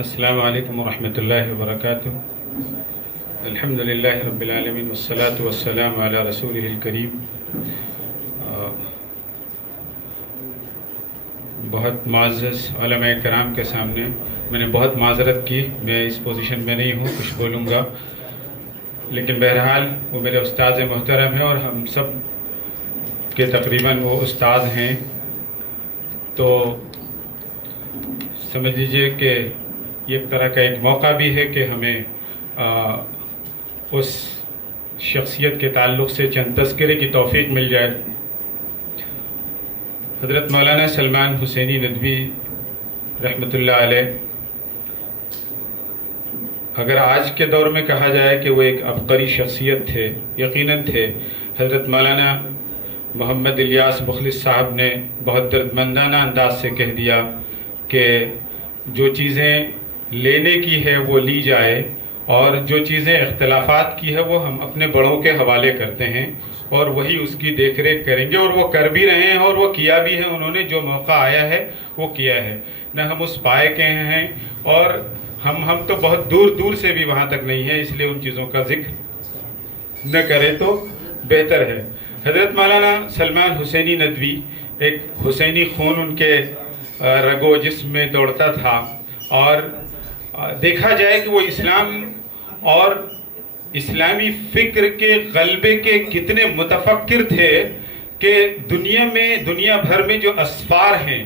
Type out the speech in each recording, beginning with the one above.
السلام علیکم ورحمۃ اللہ وبرکاتہ۔ الحمد للہ رب العالمین والصلاة والسلام علی رسولہ الکریم۔ بہت معزز علماء کرام کے سامنے میں نے بہت معذرت کی، میں اس پوزیشن میں نہیں ہوں کچھ بولوں گا، لیکن بہرحال وہ میرے استاذ محترم ہیں اور ہم سب کے تقریباً وہ استاذ ہیں، تو سمجھ لیجیے کہ یہ ایک طرح کا ایک موقع بھی ہے کہ ہمیں اس شخصیت کے تعلق سے چند تذکرے کی توفیق مل جائے۔ حضرت مولانا سلمان حسینی ندوی رحمۃ اللہ علیہ، اگر آج کے دور میں کہا جائے کہ وہ ایک عبقری شخصیت تھے، یقیناً تھے۔ حضرت مولانا محمد الیاس مخلص صاحب نے بہت دردمندانہ انداز سے کہہ دیا کہ جو چیزیں لینے کی ہے وہ لی جائے، اور جو چیزیں اختلافات کی ہے وہ ہم اپنے بڑوں کے حوالے کرتے ہیں اور وہی اس کی دیکھ ریکھ کریں گے، اور وہ کر بھی رہے ہیں اور وہ کیا بھی ہے۔ انہوں نے جو موقع آیا ہے وہ کیا ہے، نہ ہم اس پائے کے ہیں اور ہم تو بہت دور دور سے بھی وہاں تک نہیں ہیں، اس لیے ان چیزوں کا ذکر نہ کرے تو بہتر ہے۔ حضرت مولانا سلمان حسینی ندوی، ایک حسینی خون ان کے رگ و جسم میں دوڑتا تھا، اور دیکھا جائے کہ وہ اسلام اور اسلامی فکر کے غلبے کے کتنے متفکر تھے کہ دنیا بھر میں جو اسفار ہیں،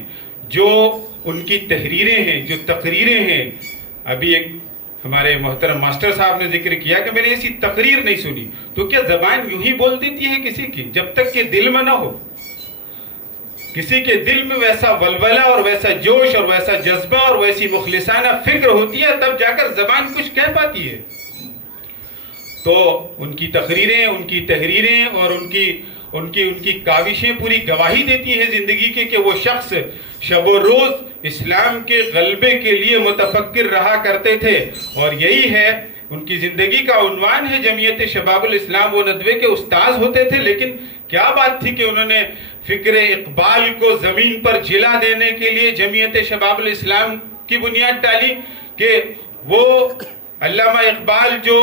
جو ان کی تحریریں ہیں، جو تقریریں ہیں، ابھی ایک ہمارے محترم ماسٹر صاحب نے ذکر کیا کہ میں نے ایسی تقریر نہیں سنی، تو کیا زبان یوں ہی بول دیتی ہے کسی کی جب تک کہ دل میں نہ ہو؟ کسی کے دل میں ویسا ولولہ اور ویسا جوش اور ویسا جذبہ اور ویسی مخلصانہ فکر ہوتی ہے، تب جا کر زبان کچھ کہہ پاتی ہے۔ تو ان کی تقریریں، ان کی تحریریں اور ان کی کاوشیں پوری گواہی دیتی ہیں زندگی کے کہ وہ شخص شب و روز اسلام کے غلبے کے لیے متفکر رہا کرتے تھے، اور یہی ہے ان کی زندگی کا عنوان ہے جمعیت شباب الاسلام۔ وہ ندوے کے استاذ ہوتے تھے، لیکن کیا بات تھی کہ انہوں نے فکر اقبال کو زمین پر جلا دینے کے لیے جمعیت شباب الاسلام کی بنیاد ڈالی، کہ وہ علامہ اقبال جو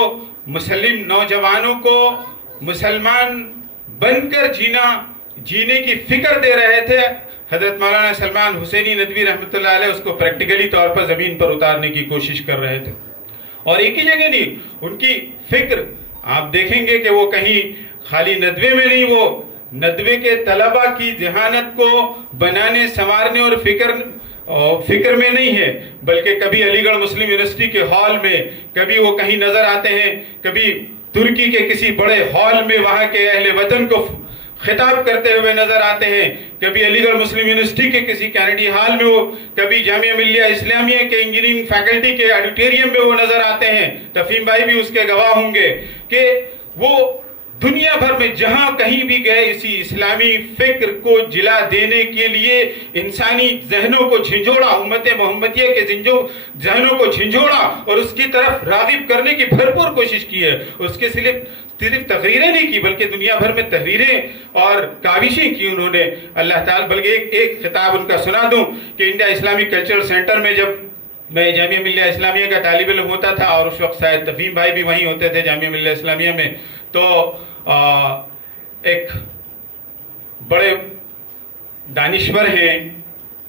مسلم نوجوانوں کو مسلمان بن کر جینے کی فکر دے رہے تھے، حضرت مولانا سلمان حسینی ندوی رحمۃ اللہ علیہ اس کو پریکٹیکلی طور پر زمین پر اتارنے کی کوشش کر رہے تھے۔ اور ایک ہی جگہ نہیں، ان کی فکر آپ دیکھیں گے کہ وہ کہیں خالی ندوے میں نہیں، وہ ندوے کے طلبہ کی ذہانت کو بنانے سنوارنے اور فکر میں نہیں ہے، بلکہ کبھی علی گڑھ مسلم یونیورسٹی کے ہال میں، کبھی وہ کہیں نظر آتے ہیں، کبھی ترکی کے کسی بڑے ہال میں وہاں کے اہل وطن کو خطاب کرتے ہوئے نظر آتے ہیں، کبھی علی گڑھ مسلم یونیورسٹی کے کسی کینیڈی ہال میں، وہ کبھی جامعہ ملیہ اسلامیہ کے انجینئرنگ فیکلٹی کے آڈیٹوریم میں وہ نظر آتے ہیں۔ تفہیم بھائی بھی اس کے گواہ ہوں گے کہ وہ دنیا بھر میں جہاں کہیں بھی گئے اسی اسلامی فکر کو جلا دینے کے لیے انسانی ذہنوں کو جھنجھوڑا، امت محمدیہ کے ذہنوں کو جھنجھوڑا اور اس کی طرف راغب کرنے کی بھرپور کوشش کی ہے۔ اس کے صرف تقریریں نہیں کی، بلکہ دنیا بھر میں تحریریں اور کاوشیں کی انہوں نے۔ اللہ تعالیٰ، بلکہ ایک خطاب ان کا سنا دوں کہ انڈیا اسلامی کلچرل سینٹر میں جب میں جامعہ ملیہ اسلامیہ کا طالب علم ہوتا تھا، اور اس وقت شاید تفہیم بھائی بھی وہیں ہوتے تھے جامعہ ملیہ اسلامیہ میں، تو ایک بڑے دانشور ہیں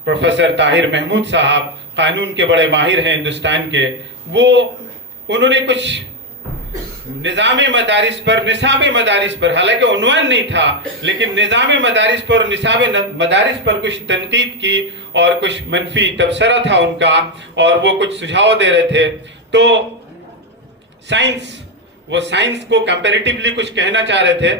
پروفیسر طاہر محمود صاحب، قانون کے بڑے ماہر ہیں ہندوستان کے، انہوں نے کچھ نظام مدارس پر حالانکہ عنوان نہیں تھا، لیکن نظام مدارس پر، نصاب مدارس پر کچھ تنقید کی اور کچھ منفی تبصرہ تھا ان کا، اور وہ کچھ سجھاؤ دے رہے تھے۔ تو وہ سائنس کو کمپیریٹیولی کچھ کہنا چاہ رہے تھے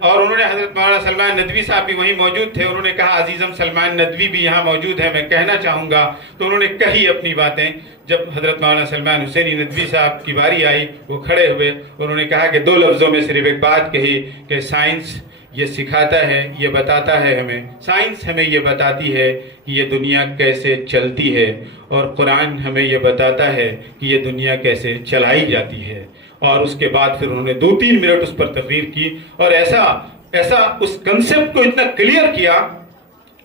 اور انہوں نے حضرت مولانا سلمان ندوی صاحب بھی وہیں موجود تھے، انہوں نے کہا عزیزم سلمان ندوی بھی یہاں موجود ہے، میں کہنا چاہوں گا۔ تو انہوں نے کہی اپنی باتیں۔ جب حضرت مولانا سلمان حسینی ندوی صاحب کی باری آئی، وہ کھڑے ہوئے، انہوں نے کہا کہ 2 لفظوں میں صرف ایک بات کہی کہ سائنس یہ سکھاتا ہے، یہ بتاتا ہے ہمیں، سائنس ہمیں یہ بتاتی ہے کہ یہ دنیا کیسے چلتی ہے، اور قرآن ہمیں یہ بتاتا ہے کہ یہ دنیا کیسے چلائی جاتی ہے۔ اور اس کے بعد پھر انہوں نے 2-3 منٹ اس پر تقریر کی، اور ایسا اس کنسپٹ کو اتنا کلیئر کیا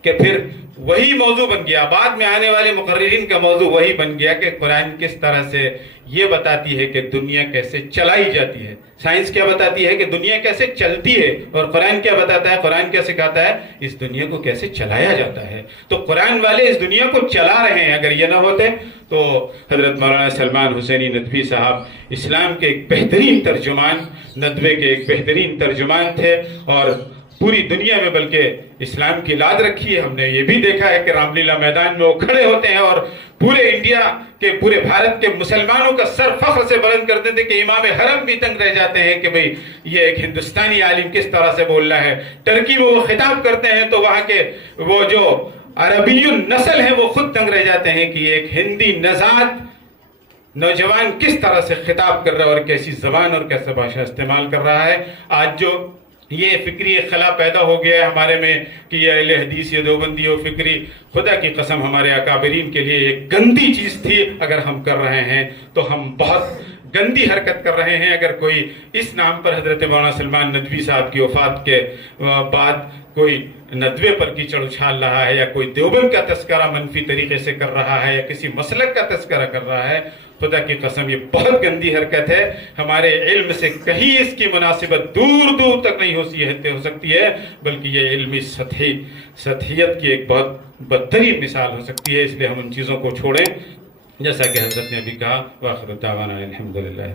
کہ پھر وہی موضوع بن گیا، بعد میں آنے والے مقررین کا موضوع وہی بن گیا کہ قرآن کس طرح سے یہ بتاتی ہے کہ دنیا کیسے چلائی جاتی ہے، سائنس کیا بتاتی ہے کہ دنیا کیسے چلتی ہے، اور قرآن کیا بتاتا ہے، قرآن کیا سکھاتا ہے، اس دنیا کو کیسے چلایا جاتا ہے۔ تو قرآن والے اس دنیا کو چلا رہے ہیں۔ اگر یہ نہ ہوتے تو حضرت مولانا سلمان حسینی ندوی صاحب اسلام کے ایک بہترین ترجمان، ندوے کے ایک بہترین ترجمان تھے، اور پوری دنیا میں بلکہ اسلام کی لاد رکھی ہے۔ ہم نے یہ بھی دیکھا ہے کہ رام لیلا میدان میں وہ کھڑے ہوتے ہیں اور پورے انڈیا کے، پورے بھارت کے مسلمانوں کا سر فخر سے بلند کرتے تھے کہ امام حرم بھی تنگ رہ جاتے ہیں کہ بھئی یہ ایک ہندوستانی عالم کس طرح سے بول رہا ہے۔ ٹرکی میں وہ خطاب کرتے ہیں تو وہاں کے وہ جو عربی نسل ہیں وہ خود تنگ رہ جاتے ہیں کہ یہ ایک ہندی نژاد نوجوان کس طرح سے خطاب کر رہا ہے اور کیسی زبان اور کیسا بھاشا استعمال کر رہا ہے۔ آج جو یہ فکری خلا پیدا ہو گیا ہے ہمارے میں کہ یہ اہل حدیث یا دیوبندی ہو، فکری، خدا کی قسم ہمارے اکابرین کے لیے ایک گندی چیز تھی۔ اگر ہم کر رہے ہیں تو ہم بہت گندی حرکت کر رہے ہیں۔ اگر کوئی اس نام پر حضرت مولانا سلمان ندوی صاحب کی وفات کے بعد کوئی ندوے پر کیچڑ اچھال رہا ہے، یا کوئی دیوبند کا تذکرہ منفی طریقے سے کر رہا ہے، یا کسی مسلک کا تذکرہ کر رہا ہے، خدا کی قسم یہ بہت گندی حرکت ہے۔ ہمارے علم سے کہیں اس کی مناسبت دور دور تک نہیں ہو سکتی ہے، بلکہ یہ علمی سطحیت کی ایک بہت بدترین مثال ہو سکتی ہے۔ اس لیے ہم ان چیزوں کو چھوڑیں، جیسا کہ حضرت نے بھی کہا۔ وآخر دعوانا الحمدللہ۔